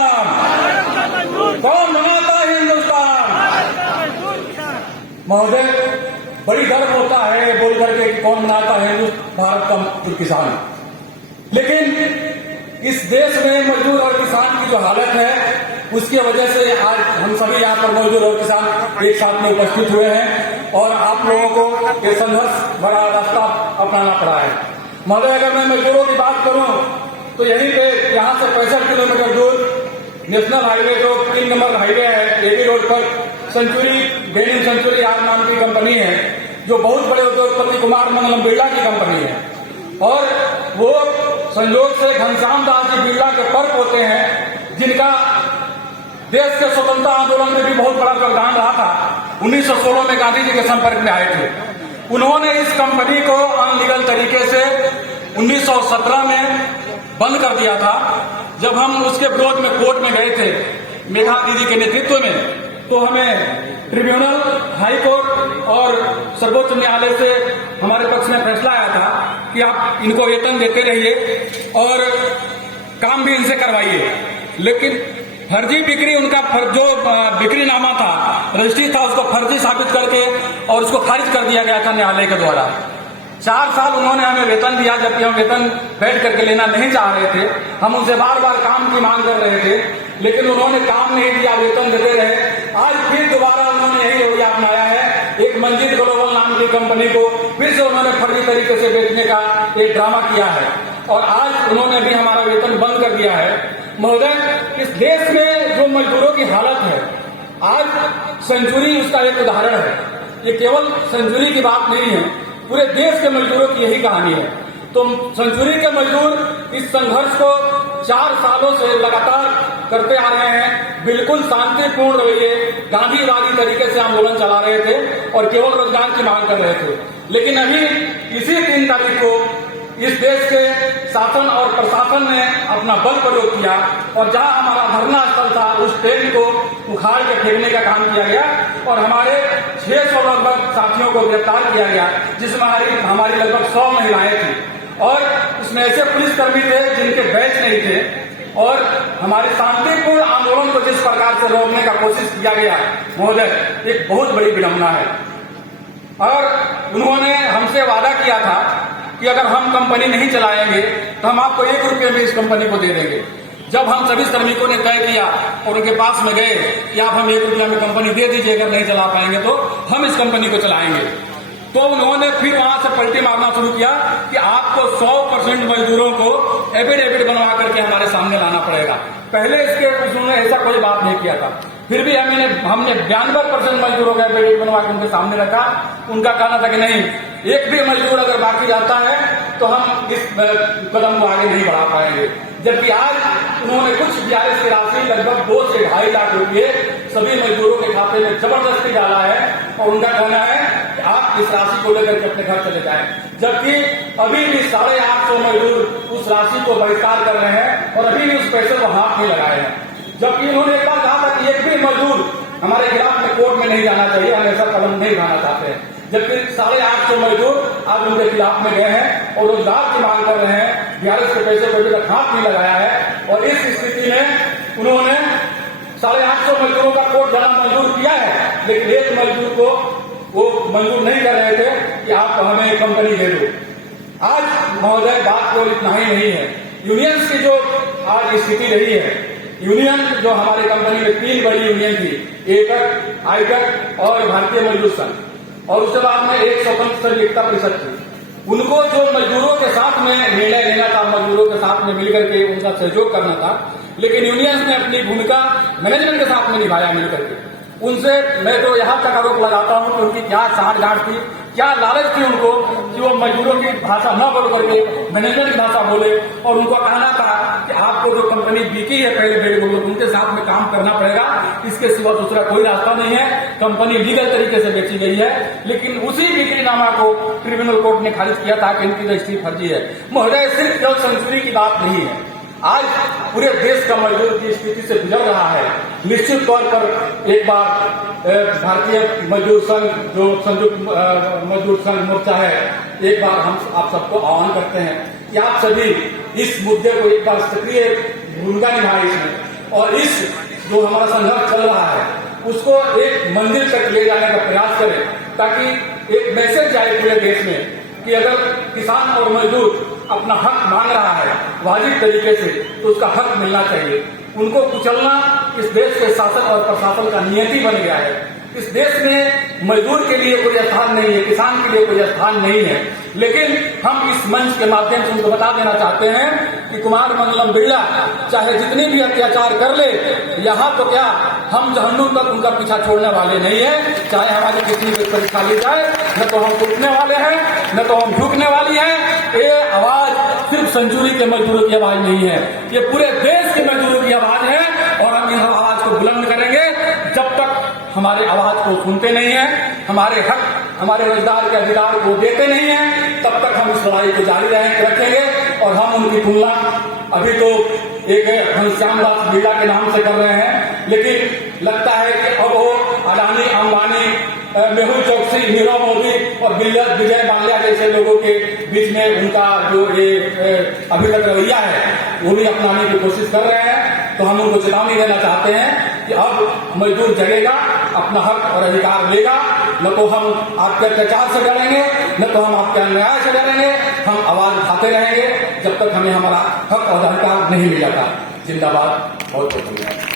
हिंदुस्तान? कौन बनाता है हिंदुस्तान? महोदय, बड़ी गर्व होता है बोल करके कि कौन बनाता है भारत का किसान, लेकिन इस देश में मजदूर और किसान की जो हालत है उसकी वजह से आज हम सभी यहाँ पर मजदूर और किसान एक साथ में उपस्थित हुए हैं और आप लोगों को ये संघर्ष भरा रास्ता अपनाना पड़ा है। महोदय, अगर मैं मजदूरों की बात करूं तो यहीं पे यहाँ से 65 किलोमीटर दूर नेशनल हाईवे जो 3 नंबर हाईवे है, एबी रोड पर सेंचुरी डेनिम सेंचुरी आर नाम की कंपनी है जो बहुत बड़े उद्योगपति कुमार मंगलम बिरला की कंपनी है और वो संयोग से घनश्याम दास जी बिरला के पर्प होते हैं जिनका देश के स्वतंत्रता आंदोलन में भी बहुत बड़ा योगदान रहा था। 1916 में गांधी जी के संपर्क में आए थे। उन्होंने इस कंपनी को अनलीगल तरीके से 1917 में बंद कर दिया था। जब हम उसके विरोध में कोर्ट में गए थे मेघा दीदी के नेतृत्व में, तो हमें ट्रिब्यूनल, हाई कोर्ट और सर्वोच्च न्यायालय से हमारे पक्ष में फैसला आया था कि आप इनको वेतन देते रहिए और काम भी इनसे करवाइए, लेकिन फर्जी बिक्री उनका जो बिक्री नामा था, रजिस्ट्री था, उसको फर्जी साबित करके और उसको खारिज कर दिया गया था न्यायालय के द्वारा। 4 साल उन्होंने हमें वेतन दिया, जबकि हम वेतन बैठ करके लेना नहीं चाह रहे थे। हम उनसे बार बार काम की मांग कर रहे थे, लेकिन उन्होंने काम नहीं दिया, वेतन देते रहे। आज फिर दोबारा उन्होंने यही रवैया अपनाया है। एक मंजीत ग्लोबल नाम की कंपनी को फिर से उन्होंने फर्जी तरीके से बेचने का एक ड्रामा किया है और आज उन्होंने भी हमारा वेतन बंद कर दिया है। महोदय, इस देश में जो मजदूरों की हालत है, आज सेंचुरी उसका एक उदाहरण है। ये केवल सेंचुरी की बात नहीं है, पूरे देश के मजदूरों की यही कहानी है। तो सेंचुरी के मजदूर इस संघर्ष को 4 सालों से लगातार करते आ रहे हैं। बिल्कुल शांतिपूर्ण रवैये, गांधीवादी तरीके से आंदोलन चला रहे थे और केवल रोजगार की मांग कर रहे थे। लेकिन अभी इसी 3 तारीख को इस देश के शासन और प्रशासन ने अपना बल प्रयोग किया और जहां हमारा धरना स्थल था उस ट्रेन को उखाड़ के फेंकने का काम किया गया और हमारे 600 लगभग साथियों को गिरफ्तार किया गया, जिसमें हमारी लगभग 100 महिलाएं थी और उसमें ऐसे पुलिसकर्मी थे जिनके बैच नहीं थे और हमारे शांतिपूर्ण आंदोलन को जिस प्रकार से रोकने का कोशिश किया गया, महोदय, एक बहुत बड़ी विडंबना है। और उन्होंने हमसे वादा किया था कि अगर हम कंपनी नहीं चलाएंगे तो हम आपको 1 रुपये में इस कंपनी को दे देंगे। जब हम सभी श्रमिकों ने तय किया और उनके पास में गए कि आप हम 1 रुपया में कंपनी दे दीजिए, अगर नहीं चला पाएंगे तो हम इस कंपनी को चलाएंगे, तो उन्होंने फिर वहां से पलटी मारना शुरू किया कि आपको 100% मजदूरों को एफिडेविट बनवा करके हमारे सामने लाना पड़ेगा। पहले इसके उन्होंने ऐसा कोई बात नहीं किया था, फिर भी हमने 92% मजदूरों का एफिडेविट बनवा के उनके सामने रखा। उनका कहना था कि नहीं, एक भी मजदूर अगर बाकी जाता है तो हम इस कदम को आगे नहीं बढ़ा पाएंगे। जबकि आज उन्होंने कुछ BRS की राशि लगभग 2 से 2.5 लाख रुपये सभी मजदूरों के खाते में जबरदस्ती डाला है और उनका कहना है कि आप इस राशि को लेकर के अपने घर चले जाएं। जबकि अभी भी 850 मजदूर उस राशि को बहिष्कार कर रहे हैं और अभी भी उस पैसे को हाथ नहीं लगाए हैं। जबकि उन्होंने एक बार कहा था कि एक भी मजदूर हमारे खिलाफ में कोर्ट में नहीं जाना चाहिए, हम ऐसा कदम नहीं उठाना चाहते हैं। जबकि 850 मजदूर आज उनके खिलाफ में गए हैं और रोजगार की मांग कर रहे हैं। BRS के पैसे को अभी तक हाथ नहीं लगाया है और इस स्थिति में उन्होंने 850 मजदूरों का कोर्ट जाना मंजूर किया है, लेकिन एक मजदूर को वो मंजूर नहीं कर रहे थे कि आप हमें कंपनी दे दो। आज महोदय, बात केवल इतना ही नहीं है, यूनियंस की जो आज स्थिति रही है, यूनियन जो हमारी कंपनी में 3 बड़ी यूनियन थी, एकक, आईटक और भारतीय मजदूर संघ, और उसके बाद में एक स्वतंत्र एकता परिषद थी। उनको जो मजदूरों के साथ में निर्णय लेना था, मजदूरों के साथ में मिलकर के उनका सहयोग करना था, लेकिन यूनियंस ने अपनी भूमिका मैनेजमेंट के साथ में निभाया मिलकर के। उनसे मैं तो यहाँ तक आरोप लगाता हूँ कि उनकी क्या साठगांठ थी, क्या लालच थी उनको कि वो मजदूरों की भाषा न बोल करके मैनेजमेंट की भाषा बोले और उनको कहना था कि आपको जो कंपनी बिकी है पहले बेटे को उनके साथ में काम करना पड़ेगा, इसके सिवा दूसरा कोई रास्ता नहीं है। कंपनी लीगल तरीके से बेची गई है, लेकिन उसी बिक्रीनामा को ट्रिब्यूनल कोर्ट ने खारिज किया था कि इनकी रजिस्ट्री फर्जी है। महोदय, सिर्फ केवल सेंचुरी की बात नहीं है, आज पूरे देश का मजदूर की स्थिति से गुजर रहा है। निश्चित तौर पर एक बार भारतीय मजदूर संघ जो संयुक्त मजदूर संघ मोर्चा है, एक बार हम आप सबको आह्वान करते हैं कि आप सभी इस मुद्दे को एक बार सक्रिय भूमिका निभाएं इसमें और इस जो हमारा संघर्ष चल रहा है उसको एक मंजिल तक ले जाने का प्रयास करें, ताकि एक मैसेज जाए पूरे देश में कि अगर किसान और मजदूर अपना हक मांग रहा है वाजिब तरीके से तो उसका हक मिलना चाहिए। उनको कुचलना इस देश के शासन और प्रशासन का नियति बन गया है। इस देश में मजदूर के लिए कोई स्थान नहीं है, किसान के लिए कोई स्थान नहीं है। लेकिन हम इस मंच के माध्यम से उनको बता देना चाहते हैं कि कुमार मंगलम बिरला चाहे जितनी भी अत्याचार कर ले, यहाँ तो क्या हम जहन्नुम तक उनका पीछा छोड़ने वाले नहीं है। चाहे हमारी कितनी भी परीक्षा ली जाए, न तो हम टूटने वाले हैं, न तो हम झुकने वाली हैं। ये आवाज सिर्फ सेंचुरी के मजदूरों की आवाज नहीं है, ये पूरे देश के मजदूरों की आवाज है। और हम इस आवाज को बुलंद करेंगे जब तक हमारे आवाज को सुनते नहीं है, हमारे हक, हमारे रोजगार के अधिकार को देते नहीं है, तब तक हम इस लड़ाई को जारी रखेंगे। और हम उनकी तुलना अभी तो एक घनश्याम दास बिरला के नाम से कर रहे हैं, लेकिन लगता है कि अब वो अडानी, अंबानी, मेहुल चौकसी, नीरव मोदी और विजय माल्या जैसे लोगों के बीच में उनका जो ये अभी तक रवैया है वो भी अपनाने की कोशिश कर रहे हैं। तो हम उनको चेतावनी देना चाहते हैं कि अब मजदूर जगेगा, अपना हक और अधिकार लेगा। न तो हम आपके अत्याचार से डरेंगे, न तो हम आपके अन्याय से डरेंगे। हम आवाज उठाते रहेंगे जब तक हमें हमारा हक और अधिकार नहीं मिल जाता। जिंदाबाद। बहुत बहुत धन्यवाद।